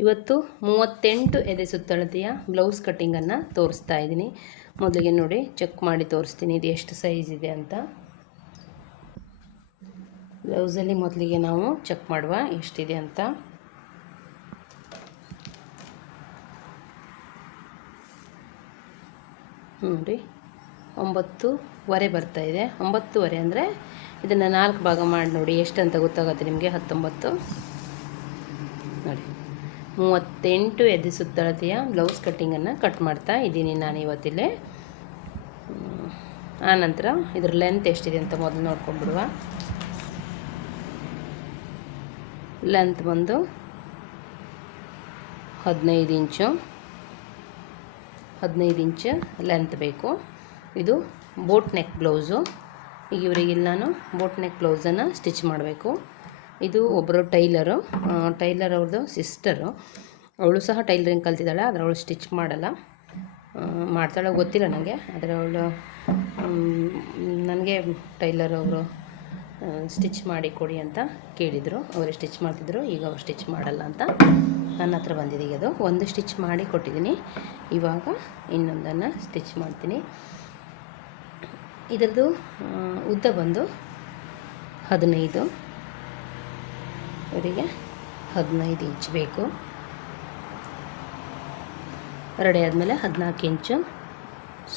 ಇವತ್ತು 38 ಎದೆ ಸುತ್ತಳತೆಯ ಬ್ಲೌಸ್ ಕಟ್ಟಿಂಗನ್ನು ತೋರಿಸ್ತಾ ಇದ್ದೀನಿ. ಮೊದಲಿಗೆ ನೋಡಿ ಚೆಕ್ ಮಾಡಿ ತೋರಿಸ್ತೀನಿ ಇದು ಎಷ್ಟು ಸೈಜ್ ಇದೆ ಅಂತ. ಬ್ಲೌಸಲ್ಲಿ ಮೊದಲಿಗೆ ನಾವು ಚೆಕ್ ಮಾಡುವ ಎಷ್ಟಿದೆ ಅಂತ. ನೋಡಿ 9.25 ಬರ್ತಾ ಇದೆ. 9.25 ಅಂದರೆ ಇದನ್ನು 4 ಭಾಗ ಮಾಡಿ ನೋಡಿ ಎಷ್ಟು ಅಂತ ಗೊತ್ತಾಗುತ್ತೆ ನಿಮಗೆ. 19 ನೋಡಿ 38 ಎದೆ ಸುತ್ತಳತೆಯ ಬ್ಲೌಸ್ ಕಟ್ಟಿಂಗನ್ನು ಕಟ್ ಮಾಡ್ತಾ ಇದ್ದೀನಿ ನಾನು ಇವತ್ತಿಲ್ಲೇ. ಆನಂತರ ಇದ್ರ ಲೆಂತ್ ಎಷ್ಟಿದೆ ಅಂತ ಮೊದಲು ನೋಡ್ಕೊಂಡ್ಬಿಡುವ. ಲೆಂತ್ ಬಂದು 15 ಇಂಚು, 15 ಇಂಚ್ ಲೆಂತ್ ಬೇಕು. ಇದು ಬೋಟ್ ನೆಕ್ ಬ್ಲೌಸು. ಈಗ ಇವರಿಗೆ ನಾನು ಬೋಟ್ ನೆಕ್ ಬ್ಲೌಸನ್ನು ಸ್ಟಿಚ್ ಮಾಡಬೇಕು. ಇದು ಒಬ್ಬರು ಟೈಲರ್ ಅವ್ರದ್ದು ಸಿಸ್ಟರು. ಅವಳು ಸಹ ಟೈಲರಿಂಗ್ ಕಲ್ತಿದ್ದಾಳೆ, ಆದರೆ ಅವಳು ಸ್ಟಿಚ್ ಮಾಡಲ್ಲ, ಮಾಡ್ತಾಳೆ ಗೊತ್ತಿಲ್ಲ ನನಗೆ. ಆದರೆ ಅವಳು ನನಗೆ ಟೈಲರ್ ಅವರು ಸ್ಟಿಚ್ ಮಾಡಿ ಕೊಡಿ ಅಂತ ಕೇಳಿದರು. ಅವರು ಸ್ಟಿಚ್ ಮಾಡ್ತಿದ್ರು, ಈಗ ಅವ್ರು ಸ್ಟಿಚ್ ಮಾಡಲ್ಲ ಅಂತ ನನ್ನ ಹತ್ರ ಬಂದಿದೆ. ಈಗ ಅದು ಒಂದು ಸ್ಟಿಚ್ ಮಾಡಿ ಕೊಟ್ಟಿದ್ದೀನಿ, ಇವಾಗ ಇನ್ನೊಂದನ್ನು ಸ್ಟಿಚ್ ಮಾಡ್ತೀನಿ. ಇದರದ್ದು ಉದ್ದ ಬಂದು 15, ಅವರಿಗೆ 15 ಇಂಚ್ ಬೇಕು. ರೆಡಿ ಆದಮೇಲೆ 14 ಇಂಚು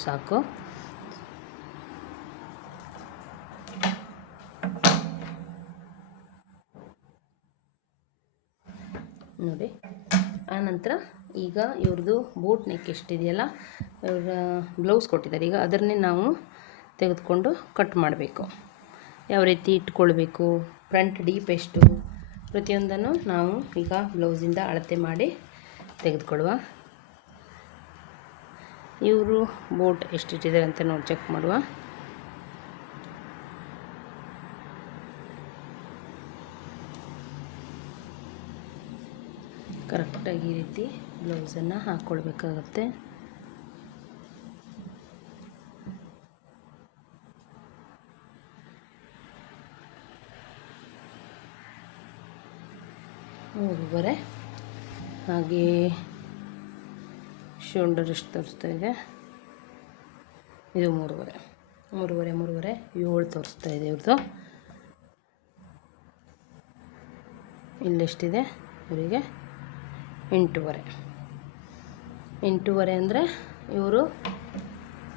ಸಾಕು. ನೋಡಿ ಆನಂತರ ಈಗ ಇವ್ರದ್ದು ಬೋಟ್ ನೆಕ್ ಎಷ್ಟಿದೆಯಲ್ಲ, ಇವ್ರ ಬ್ಲೌಸ್ ಕೊಟ್ಟಿದ್ದಾರೆ. ಈಗ ಅದನ್ನೇ ನಾವು ತೆಗೆದುಕೊಂಡು ಕಟ್ ಮಾಡಬೇಕು. ಯಾವ ರೀತಿ ಇಟ್ಕೊಳ್ಬೇಕು, ಫ್ರಂಟ್ ಡೀಪ್ ಎಷ್ಟು, ಪ್ರತಿಯೊಂದನ್ನು ನಾವು ಈಗ ಬ್ಲೌಸಿಂದ ಅಳತೆ ಮಾಡಿ ತೆಗೆದುಕೊಳ್ಳುವ. ಇವರು ಬೋಟ್ ಎಷ್ಟಿಟ್ಟಿದ್ದಾರೆ ಅಂತ ನೋಡಿ ಚೆಕ್ ಮಾಡುವ. ಕರೆಕ್ಟಾಗಿ ಈ ರೀತಿ ಬ್ಲೌಸನ್ನು ಹಾಕ್ಕೊಳ್ಬೇಕಾಗತ್ತೆ. ಮೂರುವರೆ. ಹಾಗೆ ಶೋಲ್ಡರ್ ಎಷ್ಟು ತೋರಿಸ್ತಾ ಇದೆ, ಇದು ಮೂರುವರೆ 7 ತೋರಿಸ್ತಾ ಇದೆ ಇವ್ರದ್ದು. ಇಲ್ಲೆಷ್ಟಿದೆ ಇವರಿಗೆ 8.5 ಅಂದರೆ ಇವರು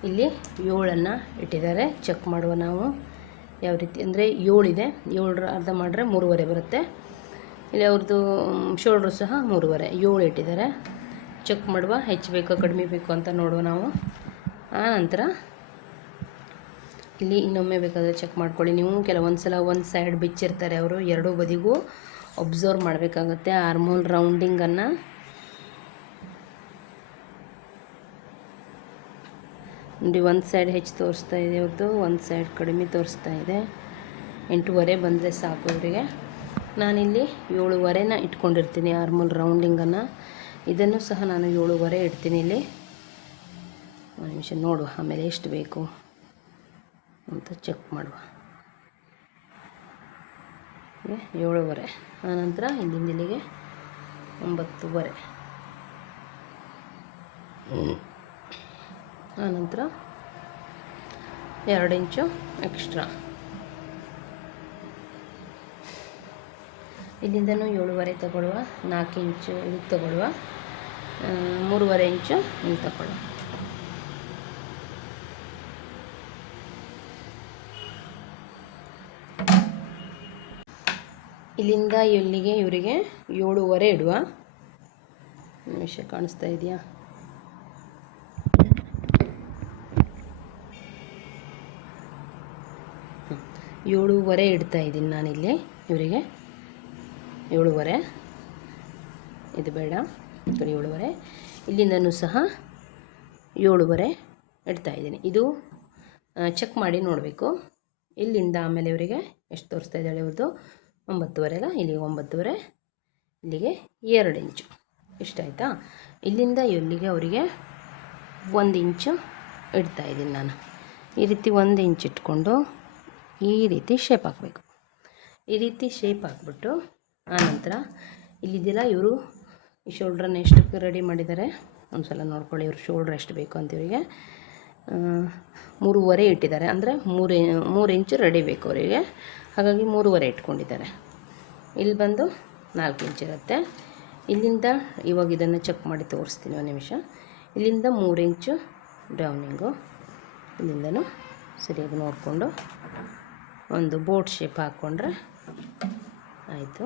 ಇಲ್ಲಿ 7 ಇಟ್ಟಿದ್ದಾರೆ. ಚೆಕ್ ಮಾಡುವ ನಾವು ಯಾವ ರೀತಿ ಅಂದರೆ 7 ಇದೆ, 7 ಅರ್ಧ ಮಾಡಿದ್ರೆ 3.5 ಬರುತ್ತೆ. ಇಲ್ಲಿ ಅವ್ರದ್ದು ಶೋಲ್ಡ್ರು ಸಹ 3.5, 7 ಇಟ್ಟಿದ್ದಾರೆ. ಚೆಕ್ ಮಾಡುವ ಹೆಚ್ಚು ಬೇಕೋ ಕಡಿಮೆ ಬೇಕು ಅಂತ ನೋಡುವ ನಾವು. ಆ ನಂತರ ಇಲ್ಲಿ ಇನ್ನೊಮ್ಮೆ ಬೇಕಾದರೆ ಚೆಕ್ ಮಾಡ್ಕೊಳ್ಳಿ ನೀವು. ಕೆಲವೊಂದು ಸಲ ಒಂದು ಸೈಡ್ ಬಿಚ್ಚಿರ್ತಾರೆ ಅವರು, ಎರಡೂ ಬದಿಗೂ ಒಬ್ಸರ್ವ್ ಮಾಡಬೇಕಾಗತ್ತೆ ಆರ್ಮೋಲ್ ರೌಂಡಿಂಗನ್ನು. ನೋಡಿ ಒಂದು ಸೈಡ್ ಹೆಚ್ಚು ತೋರಿಸ್ತಾ ಇದೆ ಅವ್ರದ್ದು, ಒಂದು ಸೈಡ್ ಕಡಿಮೆ ತೋರಿಸ್ತಾ ಇದೆ. 8.5 ಬಂದರೆ ಸಾಕು ಇವರಿಗೆ. ನಾನಿಲ್ಲಿ 7.5 ಇಟ್ಕೊಂಡಿರ್ತೀನಿ ಆರ್ಮೋಲ್ ರೌಂಡಿಂಗನ್ನು. ಇದನ್ನು ಸಹ ನಾನು 7.5 ಇಡ್ತೀನಿ ಇಲ್ಲಿ. ಒಂದು ನಿಮಿಷ ನೋಡುವ ಆಮೇಲೆ ಎಷ್ಟು ಬೇಕು ಅಂತ ಚೆಕ್ ಮಾಡುವ. 7.5. ಆನಂತರ ಇಲ್ಲಿಂದ ಇಲ್ಲಿಗೆ 9.5. ಆನಂತರ 2 ಇಂಚು ಎಕ್ಸ್ಟ್ರಾ. ಇಲ್ಲಿಂದನೂ 7.5 ತಗೊಳ್ಳುವ, 4 ಇಂಚು ಇದಕ್ಕೆ ತಗೊಳ್ಳುವ, 3.5 ಇಂಚು ಇಲ್ಲಿ ತಗೊಳ್ಳುವ. ಇಲ್ಲಿಂದ ಇಲ್ಲಿಗೆ ಇವರಿಗೆ 7.5 ಇಡುವ. ನಿಮಿಷ ಕಾಣಿಸ್ತಾ ಇದೆಯಾ? 7.5 ಇಡ್ತಾ ಇದ್ದೀನಿ ನಾನಿಲ್ಲಿ ಇವರಿಗೆ. 7.5 ಇದು ಬೇಡ, 7.5. ಇಲ್ಲಿಂದನೂ ಸಹ 7.5 ಇಡ್ತಾ ಇದ್ದೀನಿ. ಇದು ಚೆಕ್ ಮಾಡಿ ನೋಡಬೇಕು. ಇಲ್ಲಿಂದ ಆಮೇಲೆ ಇವರಿಗೆ ಎಷ್ಟು ತೋರಿಸ್ತಾ ಇದ್ದಾಳೆ ಇವ್ರದ್ದು 9.5 ಅಲ್ಲ, ಇಲ್ಲಿಗೆ 9.5, ಇಲ್ಲಿಗೆ 2 ಇಂಚು. ಇಷ್ಟ ಆಯಿತಾ? ಇಲ್ಲಿಂದ ಇಲ್ಲಿಗೆ ಅವರಿಗೆ 1 ಇಂಚು ಇಡ್ತಾ ಇದ್ದೀನಿ ನಾನು. ಈ ರೀತಿ 1 ಇಂಚ್ ಇಟ್ಕೊಂಡು ಈ ರೀತಿ ಶೇಪ್ ಹಾಕಬೇಕು. ಈ ರೀತಿ ಶೇಪ್ ಹಾಕ್ಬಿಟ್ಟು ಆನಂತರ ಇಲ್ಲಿದೆಯಲ್ಲ ಇವರು ಈ ಶೋಲ್ಡ್ರನ್ನ ಎಷ್ಟಕ್ಕೆ ರೆಡಿ ಮಾಡಿದ್ದಾರೆ ಒಂದು ಸಲ ನೋಡ್ಕೊಳ್ಳಿ. ಇವ್ರು ಶೋಲ್ಡ್ರ್ ಎಷ್ಟು ಬೇಕು ಅಂತ ಇವರಿಗೆ 3.5 ಇಟ್ಟಿದ್ದಾರೆ. ಅಂದರೆ 3 ಇಂಚು ರೆಡಿ ಬೇಕು ಅವರಿಗೆ, ಹಾಗಾಗಿ 3.5 ಇಟ್ಕೊಂಡಿದ್ದಾರೆ. ಇಲ್ಲಿ ಬಂದು 4 ಇಂಚ್ ಇರುತ್ತೆ. ಇಲ್ಲಿಂದ ಇವಾಗ ಇದನ್ನು ಚೆಕ್ ಮಾಡಿ ತೋರಿಸ್ತೀನಿ ಒಂದು ನಿಮಿಷ. ಇಲ್ಲಿಂದ 3 ಇಂಚು ಡೌನಿಂಗು, ಇಲ್ಲಿಂದನೂ ಸರಿಯಾಗಿ ನೋಡಿಕೊಂಡು ಒಂದು ಬೋಟ್ ಶೇಪ್ ಹಾಕ್ಕೊಂಡ್ರೆ ಆಯಿತು.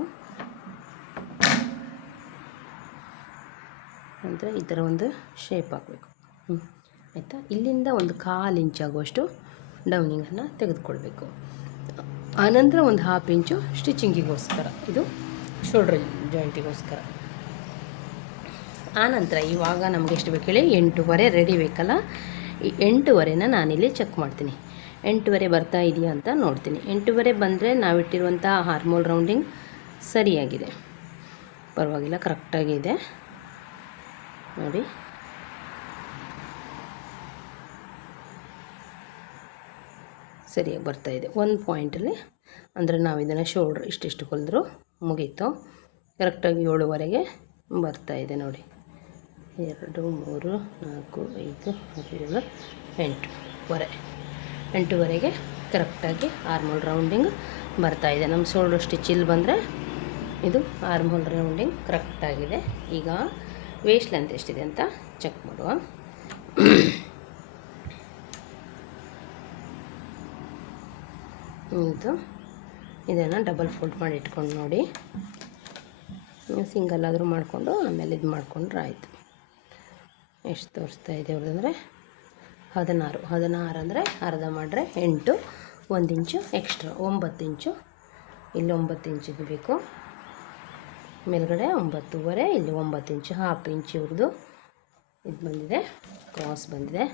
ಅಂದರೆ ಈ ಥರ ಒಂದು ಶೇಪ್ ಹಾಕಬೇಕು. ಆಯಿತಾ. ಇಲ್ಲಿಂದ ಒಂದು 1/4 ಇಂಚ್ ಆಗುವಷ್ಟು ಡೌನಿಂಗನ್ನು ತೆಗೆದುಕೊಳ್ಬೇಕು. ಆನಂತರ ಒಂದು 1/2 ಇಂಚು ಸ್ಟಿಚಿಂಗಿಗೋಸ್ಕರ, ಇದು ಶೋಲ್ಡ್ರ್ ಜಾಯಿಂಟಿಗೋಸ್ಕರ. ಆನಂತರ ಇವಾಗ ನಮಗೆ ಎಷ್ಟು ಬೇಕು ಹೇಳಿ, 8.5 ರೆಡಿ ಬೇಕಲ್ಲ. ಈ 8.5ನ ನಾನಿಲ್ಲಿ ಚೆಕ್ ಮಾಡ್ತೀನಿ. 8.5 ಬರ್ತಾ ಇದೆಯಾ ಅಂತ ನೋಡ್ತೀನಿ. 8.5 ಬಂದರೆ ನಾವಿಟ್ಟಿರುವಂಥ ಆರ್ಮೋಲ್ ರೌಂಡಿಂಗ್ ಸರಿಯಾಗಿದೆ, ಪರವಾಗಿಲ್ಲ, ಕರೆಕ್ಟಾಗಿದೆ ನೋಡಿ. ಸರಿಯಾಗಿ ಬರ್ತಾಯಿದೆ ಒಂದು ಪಾಯಿಂಟಲ್ಲಿ. ಅಂದರೆ ನಾವು ಇದನ್ನು ಶೋಲ್ಡ್ರ್ ಇಷ್ಟಿಷ್ಟು ಹೊಲಿದ್ರು ಮುಗೀತು. ಕರೆಕ್ಟಾಗಿ 7.5ಗೆ ಬರ್ತಾಯಿದೆ ನೋಡಿ. 2, 3, 4, 5, 6, 7, 8.5ಗೆ ಕರೆಕ್ಟಾಗಿ ಆರ್ಮೋಲ್ ರೌಂಡಿಂಗ್ ಬರ್ತಾಯಿದೆ. ನಮ್ಮ ಶೋಲ್ಡ್ರ್ ಸ್ಟಿಚ್ ಇಲ್ಲಿ ಬಂದರೆ ಇದು ಆರ್ಮೋಲ್ ರೌಂಡಿಂಗ್ ಕರೆಕ್ಟಾಗಿದೆ. ಈಗ ವೇಸ್ಟ್ ಲೆಂತ್ ಎಷ್ಟಿದೆ ಅಂತ ಚೆಕ್ ಮಾಡುವ. ಇದನ್ನು ಡಬಲ್ ಫೋಲ್ಡ್ ಮಾಡಿ ಇಟ್ಕೊಂಡು ನೋಡಿ, ಸಿಂಗಲ್ ಆದರೂ ಮಾಡಿಕೊಂಡು ಆಮೇಲೆ ಇದು ಮಾಡಿಕೊಂಡ್ರೆ ಆಯಿತು. ಎಷ್ಟು ತೋರಿಸ್ತಾ ಇದೆ ಅವ್ರದ್ದಂದರೆ 16 ಅಂದರೆ ಅರ್ಧ ಮಾಡಿದ್ರೆ 8, 1 ಇಂಚು ಎಕ್ಸ್ಟ್ರಾ 9 ಇಂಚು. ಇಲ್ಲಿ 9 ಇಂಚಿಗೆ ಬೇಕು, ಮೇಲ್ಗಡೆ 9.5, ಇಲ್ಲಿ 9 ಇಂಚು, 1/2 ಇಂಚ್ ಇವ್ರದ್ದು ಇದು ಬಂದಿದೆ, ಕ್ರಾಸ್ ಬಂದಿದೆ.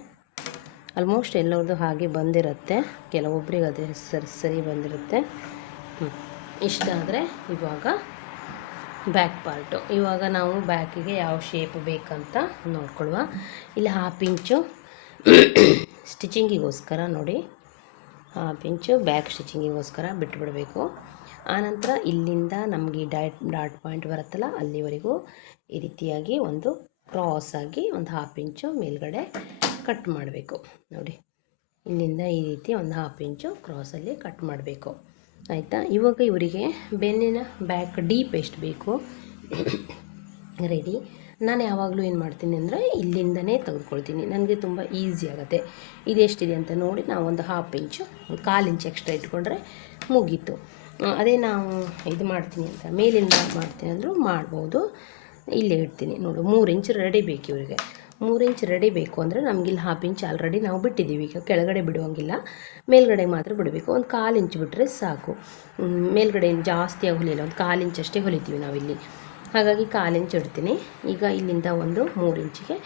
ಆಲ್ಮೋಸ್ಟ್ ಎಲ್ಲರದ್ದು ಹಾಗೆ ಬಂದಿರುತ್ತೆ, ಕೆಲವೊಬ್ಬರಿಗೆ ಅದೇ ಸರಿ ಬಂದಿರುತ್ತೆ. ಇಷ್ಟ ಆದರೆ ಇವಾಗ ಬ್ಯಾಕ್ ಪಾರ್ಟು. ಇವಾಗ ನಾವು ಬ್ಯಾಕಿಗೆ ಯಾವ ಶೇಪ್ ಬೇಕಂತ ನೋಡ್ಕೊಳ್ಳುವ. ಇಲ್ಲಿ 1/2 ಇಂಚು ಸ್ಟಿಚಿಂಗಿಗೋಸ್ಕರ ನೋಡಿ, 1/2 ಇಂಚು ಬ್ಯಾಕ್ ಸ್ಟಿಚಿಂಗಿಗೋಸ್ಕರ ಬಿಟ್ಟುಬಿಡಬೇಕು. ಆನಂತರ ಇಲ್ಲಿಂದ ನಮಗೆ ಡಾಟ್ ಪಾಯಿಂಟ್ ಬರುತ್ತಲ್ಲ ಅಲ್ಲಿವರೆಗೂ ಈ ರೀತಿಯಾಗಿ ಒಂದು ಕ್ರಾಸ್ ಆಗಿ ಒಂದು 1/2 ಇಂಚು ಮೇಲ್ಗಡೆ ಕಟ್ ಮಾಡಬೇಕು ನೋಡಿ. ಇಲ್ಲಿಂದ ಈ ರೀತಿ ಒಂದು 1/2 ಇಂಚು ಕ್ರಾಸಲ್ಲಿ ಕಟ್ ಮಾಡಬೇಕು. ಆಯಿತಾ. ಇವಾಗ ಇವರಿಗೆ ಬೆನ್ನಿನ ಬ್ಯಾಕ್ ಡೀಪ್ ಎಷ್ಟು ಬೇಕು ರೆಡಿ. ನಾನು ಯಾವಾಗಲೂ ಏನು ಮಾಡ್ತೀನಿ ಅಂದರೆ ಇಲ್ಲಿಂದನೇ ತೆಗೆದುಕೊಳ್ತೀನಿ, ನನಗೆ ತುಂಬ ಈಸಿ ಆಗುತ್ತೆ. ಇದೆಷ್ಟಿದೆ ಅಂತ ನೋಡಿ ನಾವು ಒಂದು 1/2 ಇಂಚು, ಒಂದು 1/4 ಇಂಚ್ ಎಕ್ಸ್ಟ್ರಾ ಇಟ್ಕೊಂಡ್ರೆ ಮುಗೀತು. ಅದೇ ನಾವು ಇದು ಮಾಡ್ತೀನಿ ಅಂತ ಮೇಲಿಂದ ಮಾಡ್ತೀನಿ ಅಂದರೂ ಮಾಡ್ಬೋದು. ಇಲ್ಲೇ ಇಡ್ತೀನಿ ನೋಡು. 3 ಇಂಚ್ ರೆಡಿ ಬೇಕು ಇವರಿಗೆ. 3 ಇಂಚ್ ರೆಡಿ ಬೇಕು ಅಂದರೆ ನಮಗಿಲ್ಲಿ 1/2 ಇಂಚ್ ಆಲ್ರೆಡಿ ನಾವು ಬಿಟ್ಟಿದ್ದೀವಿ. ಈಗ ಕೆಳಗಡೆ ಬಿಡುವಂಗಿಲ್ಲ, ಮೇಲ್ಗಡೆ ಮಾತ್ರ ಬಿಡಬೇಕು. ಒಂದು 1/4 ಇಂಚ್ ಬಿಟ್ಟರೆ ಸಾಕು. ಮೇಲ್ಗಡೆ ಜಾಸ್ತಿಯಾಗಿ ಹೊಲಿಯಲ್ಲ, ಒಂದು 1/4 ಇಂಚ್ ಅಷ್ಟೇ ಹೊಲಿತೀವಿ ನಾವಿಲ್ಲಿ, ಹಾಗಾಗಿ 1/4 ಇಂಚ್ ಇಡ್ತೀನಿ. ಈಗ ಇಲ್ಲಿಂದ ಒಂದು 3 ಇಂಚಿಗೆ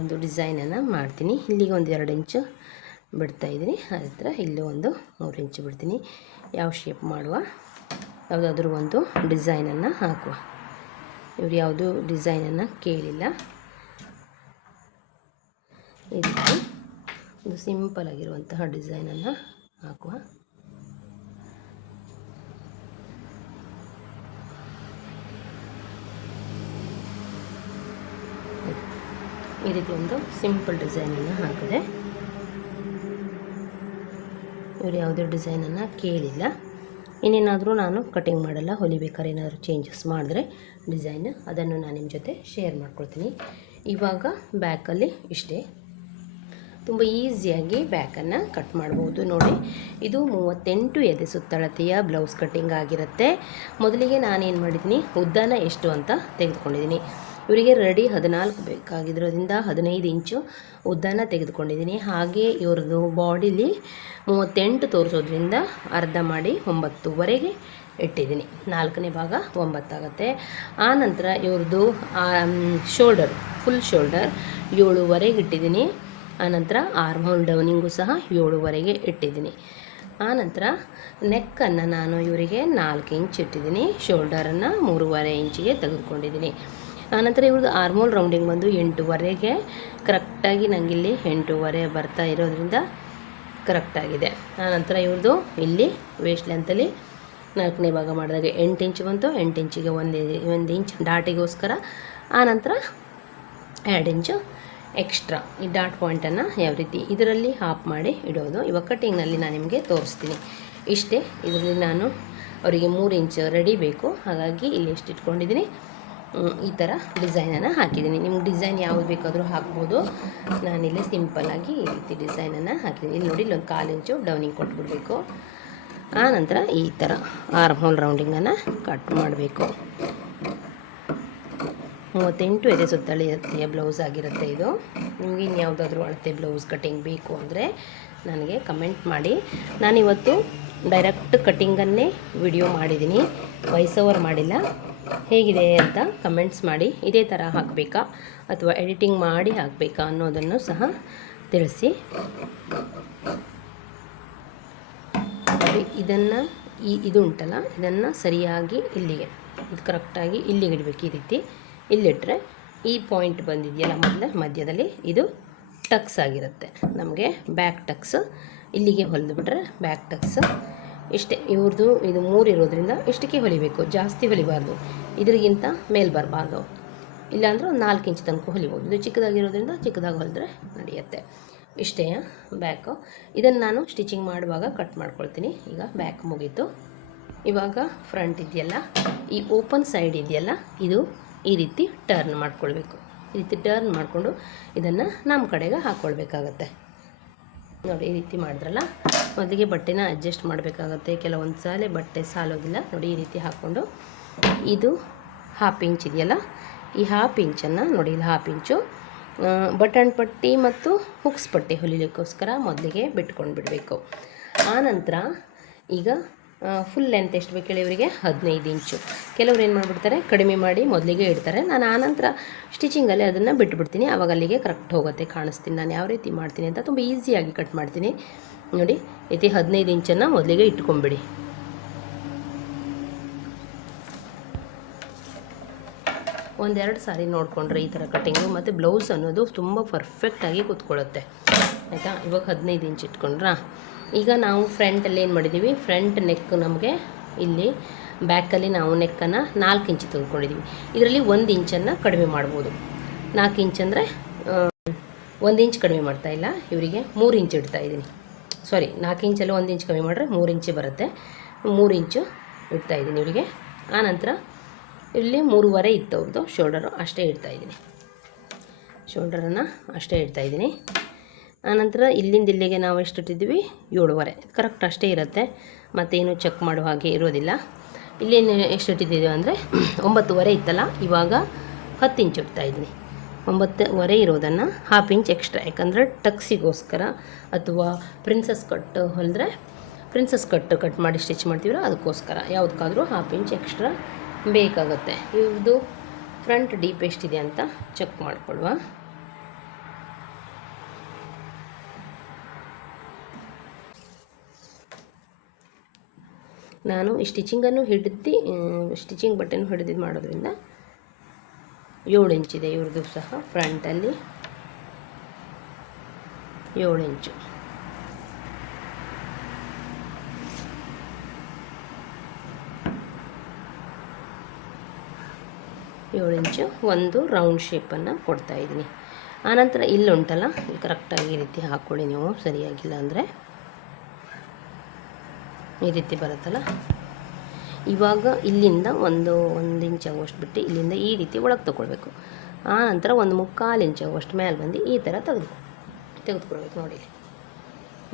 ಒಂದು ಡಿಸೈನನ್ನು ಮಾಡ್ತೀನಿ. ಇಲ್ಲಿಗೆ ಒಂದು 2 ಇಂಚು ಬಿಡ್ತಾಯಿದ್ದೀನಿ. ಅದೇ ಥರ ಇಲ್ಲೂ ಒಂದು 3 ಇಂಚು ಬಿಡ್ತೀನಿ. ಯಾವ ಶೇಪ್ ಮಾಡುವ, ಯಾವುದಾದ್ರೂ ಒಂದು ಡಿಸೈನನ್ನು ಹಾಕುವ. ಇವರು ಯಾವುದೂ ಡಿಸೈನನ್ನು ಕೇಳಿಲ್ಲ. ಈ ರೀತಿ ಒಂದು ಸಿಂಪಲ್ ಆಗಿರುವಂತಹ ಡಿಸೈನನ್ನು ಹಾಕುವ. ಈ ರೀತಿ ಒಂದು ಸಿಂಪಲ್ ಡಿಸೈನನ್ನು ಹಾಕಿದೆ. ಇವರು ಯಾವುದೇ ಡಿಸೈನನ್ನು ಕೇಳಿಲ್ಲ. ಇನ್ನೇನಾದರೂ ನಾನು ಕಟಿಂಗ್ ಮಾಡಲ್ಲ, ಹೊಲಿಬೇಕಾದ್ರೆ ಏನಾದರೂ ಚೇಂಜಸ್ ಮಾಡಿದ್ರೆ ಡಿಸೈನ್ ಅದನ್ನು ನಾನು ನಿಮ್ಮ ಜೊತೆ ಶೇರ್ ಮಾಡ್ಕೊಳ್ತೀನಿ. ಇವಾಗ ಬ್ಯಾಕಲ್ಲಿ ಇಷ್ಟೇ, ತುಂಬ ಈಸಿಯಾಗಿ ಬ್ಯಾಕನ್ನು ಕಟ್ ಮಾಡ್ಬೋದು ನೋಡಿ. ಇದು 38 ಎದೆ ಸುತ್ತಳತೆಯ ಬ್ಲೌಸ್ ಕಟ್ಟಿಂಗ್ ಆಗಿರುತ್ತೆ. ಮೊದಲಿಗೆ ನಾನೇನು ಮಾಡಿದ್ದೀನಿ, ಉದ್ದನ ಎಷ್ಟು ಅಂತ ತೆಗೆದುಕೊಂಡಿದ್ದೀನಿ. ಇವರಿಗೆ ರೆಡಿ 14 ಬೇಕಾಗಿರೋದ್ರಿಂದ 15 ಇಂಚು ಉದ್ದನ ತೆಗೆದುಕೊಂಡಿದ್ದೀನಿ. ಹಾಗೆ ಇವ್ರದ್ದು ಬಾಡಿಲಿ 38 ತೋರಿಸೋದ್ರಿಂದ ಅರ್ಧ ಮಾಡಿ 9ವರೆಗೆ ಇಟ್ಟಿದ್ದೀನಿ. 4ನೇ ಭಾಗ 9 ಆಗುತ್ತೆ. ಆನಂತರ ಇವ್ರದ್ದು ಶೋಲ್ಡರ್, ಫುಲ್ ಶೋಲ್ಡರ್ 7ವರೆಗೆ ಇಟ್ಟಿದ್ದೀನಿ. ಆನಂತರ ಆರ್ಮ್ ಹೋಲ್ ಡೌನಿಂಗು ಸಹ 7ವರೆಗೆ ಇಟ್ಟಿದ್ದೀನಿ. ಆನಂತರ ನೆಕ್ಕನ್ನು ನಾನು ಇವರಿಗೆ 4 ಇಂಚ್ ಇಟ್ಟಿದ್ದೀನಿ. ಶೋಲ್ಡರನ್ನು 3.5 ಇಂಚಿಗೆ ತೆಗೆದುಕೊಂಡಿದ್ದೀನಿ. ಆನಂತರ ಇವ್ರದ್ದು ಆರ್ಮೋಲ್ ರೌಂಡಿಂಗ್ ಬಂದು 8ವರೆಗೆ ಕರೆಕ್ಟಾಗಿ ನನಗಿಲ್ಲಿ 8.5 ಬರ್ತಾ ಇರೋದ್ರಿಂದ ಕರೆಕ್ಟಾಗಿದೆ. ಆನಂತರ ಇವ್ರದ್ದು ಇಲ್ಲಿ ವೇಸ್ಟ್ ಲೆಂತಲ್ಲಿ 4ನೇ ಭಾಗ ಮಾಡಿದಾಗ 8 ಇಂಚ್ ಬಂತು. 8 ಇಂಚಿಗೆ 1 ಇಂಚ್ ಡಾಟಿಗೋಸ್ಕರ. ಆನಂತರ 2 ಇಂಚು ಎಕ್ಸ್ಟ್ರಾ ಈ ಡಾಟ್ ಪಾಯಿಂಟನ್ನು ಯಾವ ರೀತಿ ಇದರಲ್ಲಿ ಹಾಪ್ ಮಾಡಿ ಇಡೋದು. ಇವಾಗ ಕಟ್ಟಿಂಗ್ನಲ್ಲಿ ನಾನು ನಿಮಗೆ ತೋರಿಸ್ತೀನಿ. ಇಷ್ಟೇ, ಇದರಲ್ಲಿ ನಾನು ಅವರಿಗೆ 3 ಇಂಚ್ ರೆಡಿ ಬೇಕು, ಹಾಗಾಗಿ ಇಲ್ಲಿ ಎಷ್ಟು ಇಟ್ಕೊಂಡಿದ್ದೀನಿ, ಈ ಥರ ಡಿಸೈನನ್ನು ಹಾಕಿದ್ದೀನಿ. ನಿಮ್ಗೆ ಡಿಸೈನ್ ಯಾವುದು ಬೇಕಾದರೂ ಹಾಕ್ಬೋದು. ನಾನಿಲ್ಲಿ ಸಿಂಪಲ್ಲಾಗಿ ಈ ರೀತಿ ಡಿಸೈನನ್ನು ಹಾಕಿದ್ದೀನಿ. ಇಲ್ಲಿ ನೋಡಿ, ಇಲ್ಲೊಂದು 1/4 ಇಂಚು ಡೌನಿಂಗ್ ಕೊಟ್ಬಿಡಬೇಕು. ಆನಂತರ ಈ ಥರ ಆರ್ಮ್ ಹೋಲ್ ರೌಂಡಿಂಗನ್ನು ಕಟ್ ಮಾಡಬೇಕು. 38 ಎದೆ ಸುತ್ತಳತೆಯ ಬ್ಲೌಸ್ ಆಗಿರುತ್ತೆ ಇದು. ನಿಮಗೆ ಇನ್ಯಾವುದಾದ್ರೂ ಅಳತೆ ಬ್ಲೌಸ್ ಕಟಿಂಗ್ ಬೇಕು ಅಂದರೆ ನನಗೆ ಕಮೆಂಟ್ ಮಾಡಿ. ನಾನಿವತ್ತು ಡೈರೆಕ್ಟ್ ಕಟ್ಟಿಂಗನ್ನೇ ವಿಡಿಯೋ ಮಾಡಿದ್ದೀನಿ, ವಾಯ್ಸ್ ಓವರ್ ಮಾಡಿಲ್ಲ. ಹೇಗಿದೆ ಅಂತ ಕಮೆಂಟ್ಸ್ ಮಾಡಿ. ಇದೇ ಥರ ಹಾಕಬೇಕಾ ಅಥವಾ ಎಡಿಟಿಂಗ್ ಮಾಡಿ ಹಾಕಬೇಕಾ ಅನ್ನೋದನ್ನು ಸಹ ತಿಳಿಸಿ. ಇದನ್ನು ಇದು ಉಂಟಲ್ಲ, ಇದನ್ನು ಸರಿಯಾಗಿ ಇಲ್ಲಿಗೆ, ಇದು ಕರೆಕ್ಟಾಗಿ ಇಲ್ಲಿಗೆ ಇಡಬೇಕು. ಈ ರೀತಿ ಇಲ್ಲಿಟ್ಟರೆ ಈ ಪಾಯಿಂಟ್ ಬಂದಿದೆಯಲ್ಲ ಮಧ್ಯದಲ್ಲಿ, ಇದು ಟಕ್ಸ್ ಆಗಿರುತ್ತೆ. ನಮಗೆ ಬ್ಯಾಕ್ ಟಕ್ಸ್ ಇಲ್ಲಿಗೆ ಹೊಲಿದು ಬಿಟ್ರೆ ಬ್ಯಾಕ್ ಟಕ್ಸ್ ಇಷ್ಟೇ. ಇವ್ರದ್ದು ಇದು 3 ಇರೋದ್ರಿಂದ ಇಷ್ಟಕ್ಕೆ ಹೊಲಿಬೇಕು, ಜಾಸ್ತಿ ಹೊಲಿಬಾರ್ದು, ಇದ್ರಿಗಿಂತ ಮೇಲೆ ಬರಬಾರ್ದು. ಇಲ್ಲಾಂದ್ರೆ ಒಂದು 4 ಇಂಚ್ ತನಕ ಹೊಲಿಬೋದು. ಇದು ಚಿಕ್ಕದಾಗಿರೋದ್ರಿಂದ ಚಿಕ್ಕದಾಗಿ ಹೊಲಿದ್ರೆ ನಡೆಯುತ್ತೆ. ಇಷ್ಟೇ ಬ್ಯಾಕು. ಇದನ್ನು ನಾನು ಸ್ಟಿಚಿಂಗ್ ಮಾಡುವಾಗ ಕಟ್ ಮಾಡ್ಕೊಳ್ತೀನಿ. ಈಗ ಬ್ಯಾಕ್ ಮುಗೀತು. ಇವಾಗ ಫ್ರಂಟ್ ಇದೆಯಲ್ಲ, ಈ ಓಪನ್ ಸೈಡ್ ಇದೆಯಲ್ಲ, ಇದು ಈ ರೀತಿ ಟರ್ನ್ ಮಾಡ್ಕೊಳ್ಬೇಕು. ಈ ರೀತಿ ಟರ್ನ್ ಮಾಡಿಕೊಂಡು ಇದನ್ನು ನಮ್ಮ ಕಡೆಗೆ ಹಾಕ್ಕೊಳ್ಬೇಕಾಗತ್ತೆ. ನೋಡಿ, ಈ ರೀತಿ ಮಾಡಿದ್ರಲ್ಲ, ಮೊದಲಿಗೆ ಬಟ್ಟೆನ ಅಡ್ಜಸ್ಟ್ ಮಾಡಬೇಕಾಗತ್ತೆ. ಕೆಲವೊಂದು ಸಾಲ ಬಟ್ಟೆ ಸಾಲೋದಿಲ್ಲ. ನೋಡಿ, ಈ ರೀತಿ ಹಾಕ್ಕೊಂಡು ಇದು 1/2 ಇಂಚ್ ಇದೆಯಲ್ಲ, ಈ 1/2 ಇಂಚನ್ನು ನೋಡಿ, ಇಲ್ಲಿ 1/2 ಇಂಚು ಬಟನ್ ಪಟ್ಟಿ ಮತ್ತು ಹುಕ್ಸ್ ಪಟ್ಟಿ ಹೊಲಿಲಿಕ್ಕೋಸ್ಕರ ಮೊದಲಿಗೆ ಬಿಟ್ಕೊಂಡು ಬಿಡಬೇಕು. ಆನಂತರ ಈಗ ಫುಲ್ ಲೆಂತ್ ಎಷ್ಟು ಬೇಕು ಹೇಳಿ ಇವರಿಗೆ 15 ಇಂಚು. ಕೆಲವ್ರು ಏನು ಮಾಡಿಬಿಡ್ತಾರೆ, ಕಡಿಮೆ ಮಾಡಿ ಮೊದಲಿಗೆ ಇಡ್ತಾರೆ. ನಾನು ಆನಂತರ ಸ್ಟಿಚಿಂಗಲ್ಲಿ ಅದನ್ನು ಬಿಟ್ಟುಬಿಡ್ತೀನಿ. ಆವಾಗ ಅಲ್ಲಿಗೆ ಕರೆಕ್ಟ್ ಹೋಗುತ್ತೆ. ಕಾಣಿಸ್ತೀನಿ ನಾನು ಯಾವ ರೀತಿ ಮಾಡ್ತೀನಿ ಅಂತ. ತುಂಬ ಈಸಿಯಾಗಿ ಕಟ್ ಮಾಡ್ತೀನಿ. ನೋಡಿ, ಈ 15 ಇಂಚನ್ನು ಮೊದಲಿಗೆ ಇಟ್ಕೊಂಬಿಡಿ. ಒಂದೆರಡು ಸಾರಿ ನೋಡಿಕೊಂಡ್ರೆ ಈ ಥರ ಕಟ್ಟಿಂಗು ಮತ್ತು ಬ್ಲೌಸ್ ಅನ್ನೋದು ತುಂಬ ಪರ್ಫೆಕ್ಟಾಗಿ ಕೂತ್ಕೊಳ್ಳುತ್ತೆ, ಆಯಿತಾ. ಇವಾಗ 15 ಇಂಚ್ ಇಟ್ಕೊಂಡ್ರಾ. ಈಗ ನಾವು ಫ್ರಂಟಲ್ಲಿ ಏನು ಮಾಡಿದ್ದೀವಿ, ಫ್ರಂಟ್ ನೆಕ್ ನಮಗೆ ಇಲ್ಲಿ ಬ್ಯಾಕಲ್ಲಿ ನಾವು ನೆಕ್ಕನ್ನು 4 ಇಂಚ್ ತೆಗೆದುಕೊಂಡಿದ್ದೀವಿ. ಇದರಲ್ಲಿ 1 ಇಂಚನ್ನು ಕಡಿಮೆ ಮಾಡ್ಬೋದು. 4 ಇಂಚ್ ಅಂದರೆ 1 ಇಂಚ್ ಕಡಿಮೆ ಮಾಡ್ತಾಯಿಲ್ಲ, ಇವರಿಗೆ 3 ಇಂಚ್ ಇಡ್ತಾಯಿದ್ದೀನಿ. ಸಾರಿ, 4 ಇಂಚಲ್ಲಿ 1 ಇಂಚ್ ಕಡಿಮೆ ಮಾಡಿದ್ರೆ 3 ಇಂಚೇ ಬರುತ್ತೆ. 3 ಇಂಚು ಇಡ್ತಾಯಿದ್ದೀನಿ ಇವರಿಗೆ. ಆನಂತರ ಇಲ್ಲಿ 3.5 ಇತ್ತು ಅವ್ರದ್ದು ಶೋಲ್ಡರು, ಅಷ್ಟೇ ಇಡ್ತಾಯಿದ್ದೀನಿ. ಶೋಲ್ಡರನ್ನು ಅಷ್ಟೇ ಇಡ್ತಾಯಿದ್ದೀನಿ. ಆನಂತರ ಇಲ್ಲಿಂದ ಇಲ್ಲಿಗೆ ನಾವು ಎಷ್ಟು ಇಟ್ಟಿದ್ದೀವಿ, 7.5 ಕರೆಕ್ಟ್ ಅಷ್ಟೇ ಇರುತ್ತೆ. ಮತ್ತೇನು ಚೆಕ್ ಮಾಡೋ ಹಾಗೆ ಇರೋದಿಲ್ಲ. ಇಲ್ಲೇನು ಎಷ್ಟು ಇಟ್ಟಿದ್ದೀವಿ ಅಂದರೆ 9.5 ಇತ್ತಲ್ಲ, ಇವಾಗ 10 ಇಂಚ್ ಇಡ್ತಾಯಿದ್ದೀನಿ. 9.5 ಇರೋದನ್ನು 1/2 ಇಂಚ್ ಎಕ್ಸ್ಟ್ರಾ, ಯಾಕಂದರೆ ಟಕ್ಸಿಗೋಸ್ಕರ ಅಥವಾ ಪ್ರಿನ್ಸಸ್ ಕಟ್ ಹೊಲಿದ್ರೆ ಪ್ರಿನ್ಸಸ್ ಕಟ್ ಮಾಡಿ ಸ್ಟಿಚ್ ಮಾಡ್ತೀವಲ್ಲ, ಅದಕ್ಕೋಸ್ಕರ ಯಾವುದಕ್ಕಾದರೂ 1/2 ಇಂಚ್ ಎಕ್ಸ್ಟ್ರಾ ಬೇಕಾಗುತ್ತೆ. ಇವ್ರದ್ದು ಫ್ರಂಟ್ ಡೀಪ್ ಎಷ್ಟಿದೆ ಅಂತ ಚೆಕ್ ಮಾಡಿಕೊಳ್ಳುವ. ನಾನು ಈ ಸ್ಟಿಚಿಂಗನ್ನು ಸ್ಟಿಚಿಂಗ್ ಬಟ್ಟೆನೂ ಹಿಡಿದು ಮಾಡೋದ್ರಿಂದ 7 ಇಂಚಿದೆ ಇವ್ರದ್ದು ಸಹ. ಫ್ರಂಟಲ್ಲಿ 7 ಇಂಚು. ಒಂದು ರೌಂಡ್ ಶೇಪನ್ನು ಕೊಡ್ತಾಯಿದ್ದೀನಿ. ಆನಂತರ ಇಲ್ಲುಂಟಲ್ಲ, ಕರೆಕ್ಟಾಗಿ ಈ ರೀತಿ ಹಾಕ್ಕೊಳ್ಳಿ ನೀವು. ಸರಿಯಾಗಿಲ್ಲ ಅಂದರೆ ಈ ರೀತಿ ಬರುತ್ತಲ್ಲ. ಇವಾಗ ಇಲ್ಲಿಂದ ಒಂದು ಇಂಚ್ ಆಗುವಷ್ಟು ಬಿಟ್ಟು ಇಲ್ಲಿಂದ ಈ ರೀತಿ ಒಳಗೆ ತೊಗೊಳ್ಬೇಕು. ಆನಂತರ 1/4 ಇಂಚ್ ಆಗುವಷ್ಟು ಮೇಲೆ ಬಂದು ಈ ಥರ ತೆಗೆದುಕೊಳ್ಬೇಕು. ನೋಡಿ,